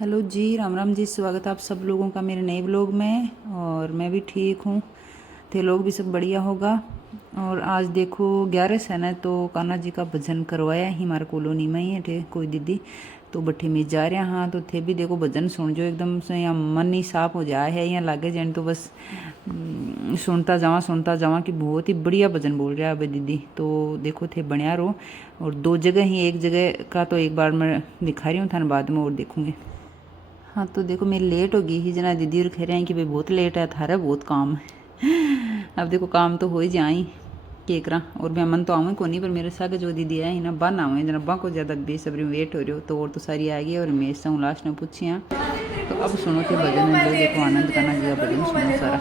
हेलो जी, राम राम जी। स्वागत है आप सब लोगों का मेरे नए ब्लॉग में। और मैं भी ठीक हूँ, थे लोग भी सब बढ़िया होगा। और आज देखो 11 है ना, तो कान्हा जी का भजन करवाया ही हमारे कॉलोनी में ही है थे कोई दीदी, तो बट्ठे में जा रहे हाँ, तो थे भी देखो भजन सुन जो एकदम से यहाँ मन ही साफ हो जाए है। यहाँ लागे जैन तो बस सुनता जावा कि बहुत ही बढ़िया भजन बोल रहा है अबे दीदी। तो देखो थे बढ़िया रो। और दो जगह ही, एक जगह का तो एक बार मैं दिखा रही हूँ था, बाद में और देखूँगी। हाँ तो देखो मेरी लेट हो गई ही जना, दीदी और कह रहे हैं कि भाई बहुत लेट है थारा, बहुत काम है। अब देखो काम तो हो ही जाए के करा। और मैं मन तो आऊँ को नहीं, पर मेरे साथ जो दीदी है ना बन आऊँ जना, बा को ज़्यादा बेसब्री वेट हो रही हो। तो और तो सारी आ गई और मैं ऐसा हूँ लास्ट में पूछी हाँ। तो अब सुनो थे भजन जो देखो आनंद करना जी का भजन सुनो सारा।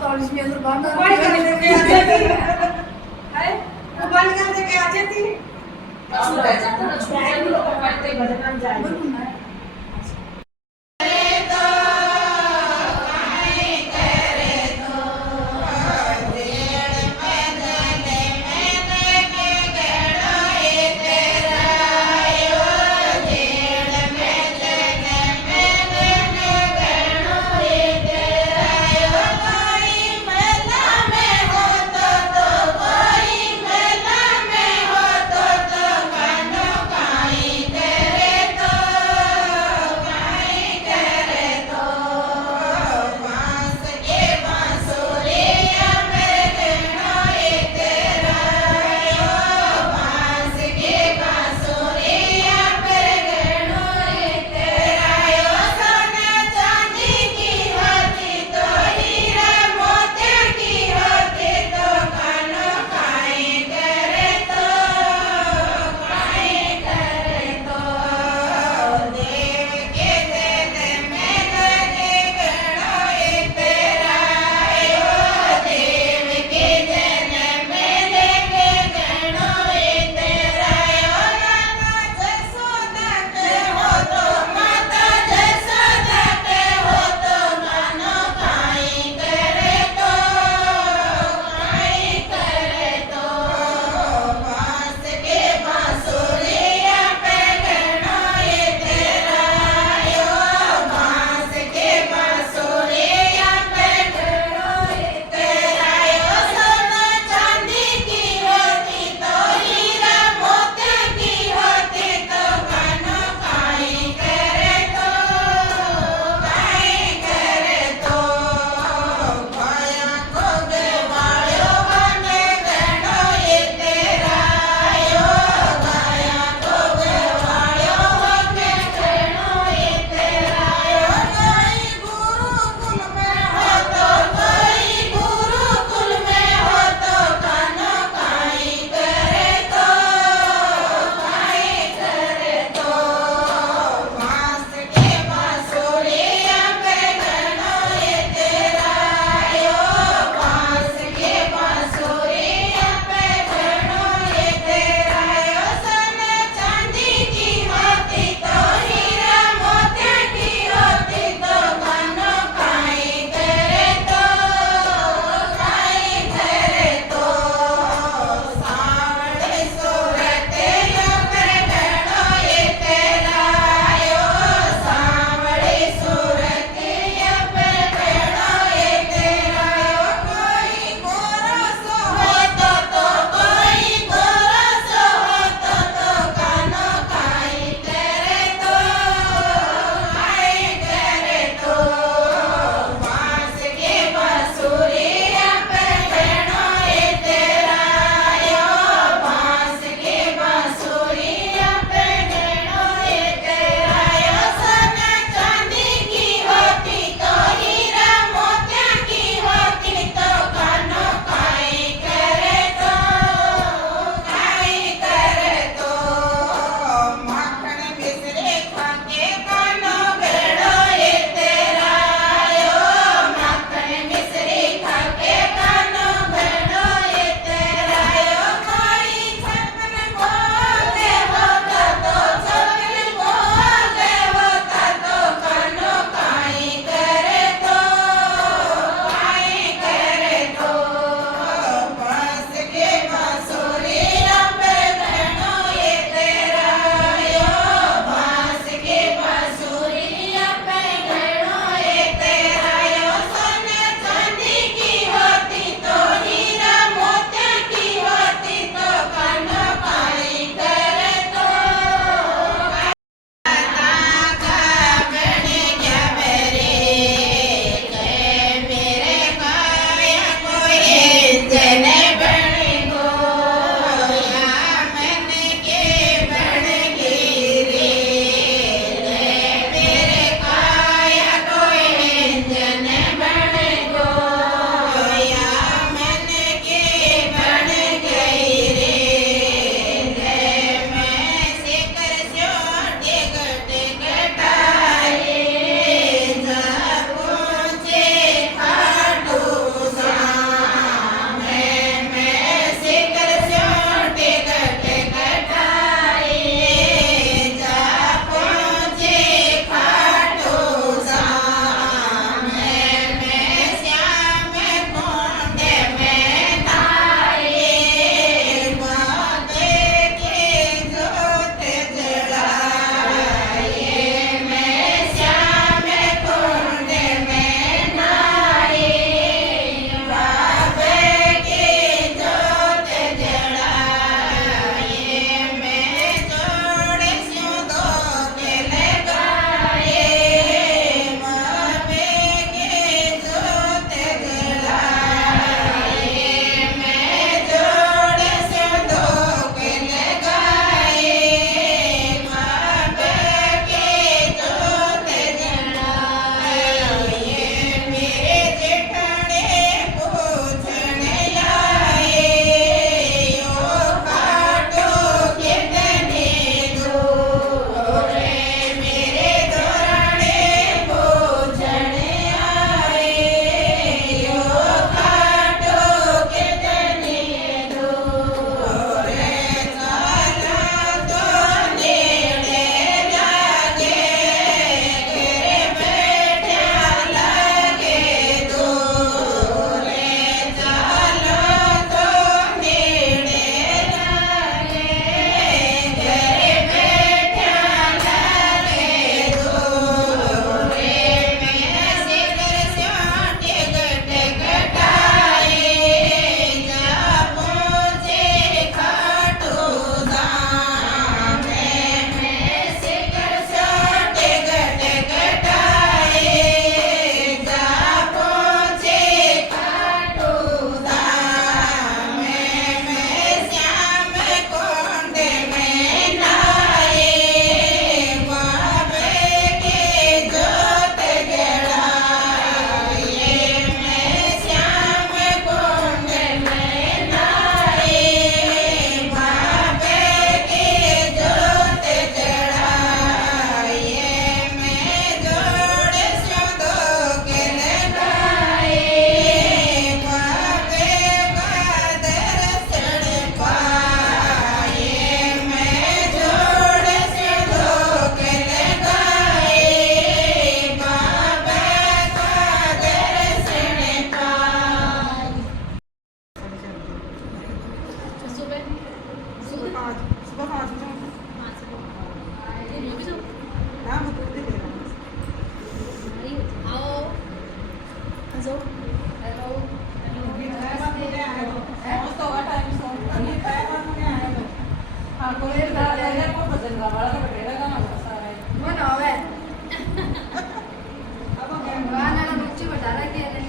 गाना ना नीचे बता रहा कि है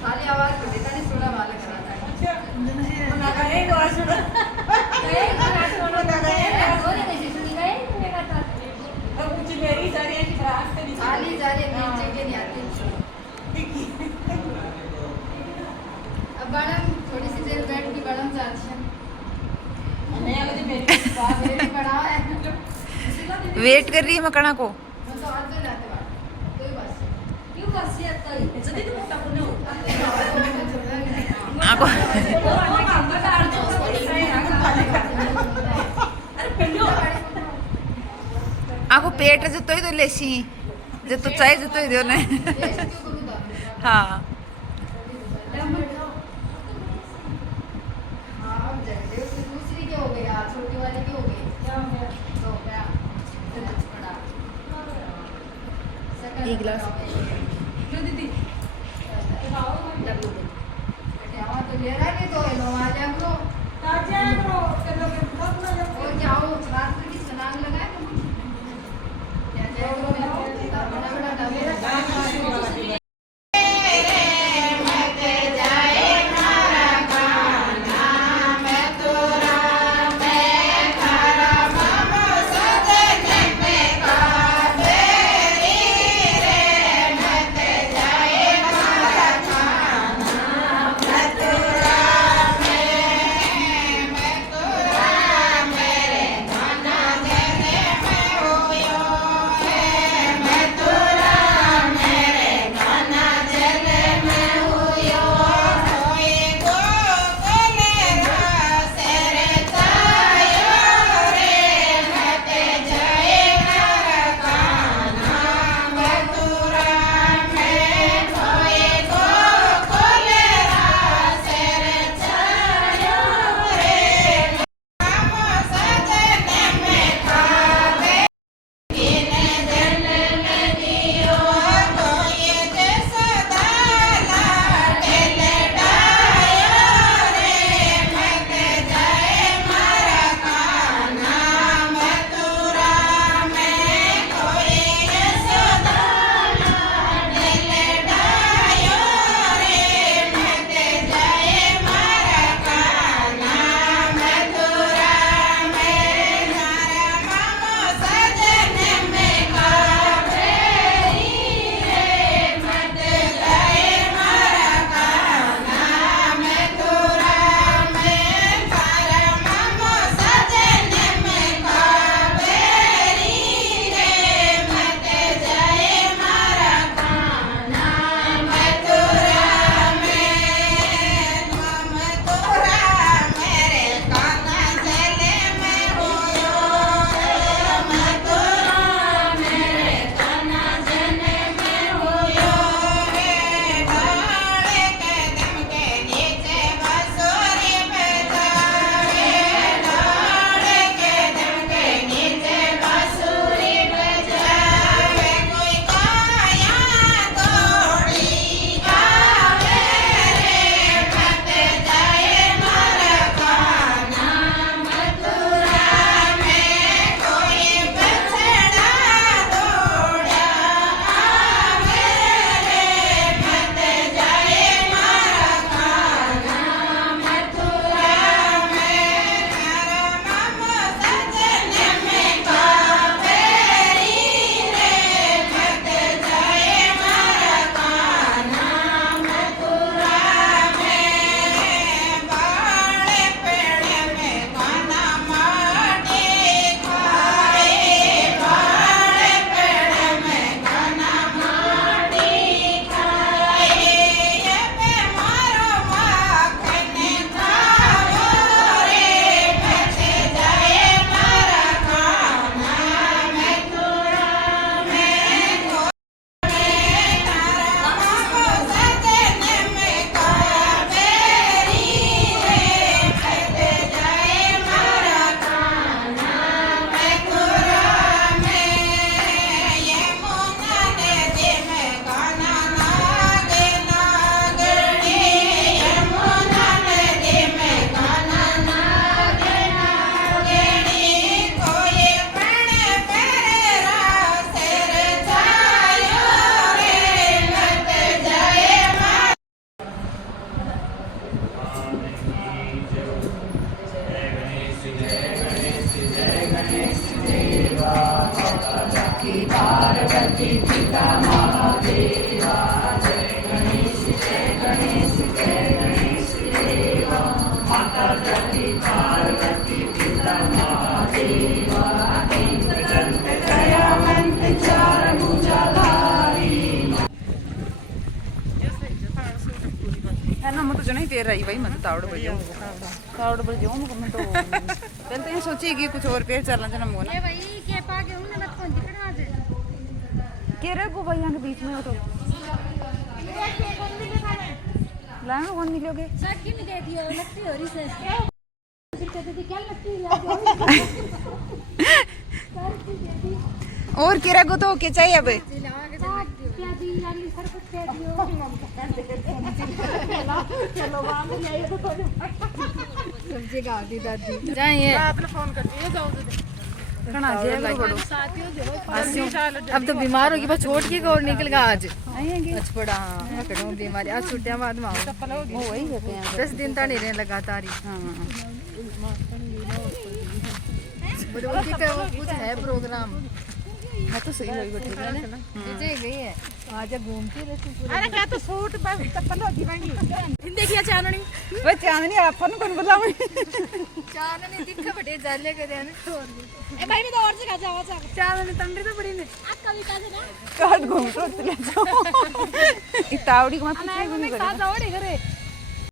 खाली आवाज को देता नहीं सोना वाला कराता है ना गए तो सुनो गए ना सुनो ना गए और नहीं सुनी गए ये करता अब कुछ मेरी सारी की रात से खाली जा रही है नीचे के नहीं आती अब मैडम थोड़ी सी देर बैठ के मैडम जाती है नहीं अगर मेरी बड़ा है वेट कर रही है मकड़ा को मैं तो आज जाते बात तो ही बस क्यों बस ये तो जल्दी तो मोटा पुणे हो आपको आपको पेट जतो ही तो लेसी जतो चाहे जतो ही दो ने हाँ दूसरी क्या हो गई यार छोटी वाली की हो गई क्या हो गया तो क्या एक गिलास दीदी तो ले रहा नहीं तो लो आ जा करो और क्या हो रात की सनांग लगाए क्या जाओ बड़ा बड़ा मेरा है ना मैं तो जने तेर रही भाई मैं तो तावड़ बजे मैं तो पहले तो ये सोची कि कुछ और पेड़ चलना चलना मोना ये भाई के पागे उन्हें मत कौन दिखना आज के रे को भाई यहाँ के बीच में हो तो लाइन कौन निकलोगे सर किन दे दियो लगती हो रही से कहते थे क्या लगती ला और केरा को तो के चाहिए अब क्या दी यानी सर कुछ कह दियो चलो वहां में नहीं तो सब्जी गा दी दादी जाइए आपने फोन कर दिया जाओ कणा जे बड़ो अब तो बीमार होगी बस छोड़ के और निकल गया आज अच्छा बड़ा पकड़ो बीमारी आज छुट्टियां बाद में आओ वही कहते हैं 10 दिन तक नहीं रहे लगातार ही बोले कुछ है प्रोग्राम हाँ तो सही वही बैठी है ना जे गई है आज घूमती रहती अरे क्या तो सूट पर चप्पल होती बनी देखिए चांदनी वो चांदनी अपन कौन बुलाऊं चांदनी दिखा बटे जाले करे ना ए भाई मैं तो और जगह जावा चाह चांदनी तंडरी तो बड़ी ने आज कविता से ना काट घूम तो ले जाओ इतावड़ी को मत मैं साथ जाओ रे घरे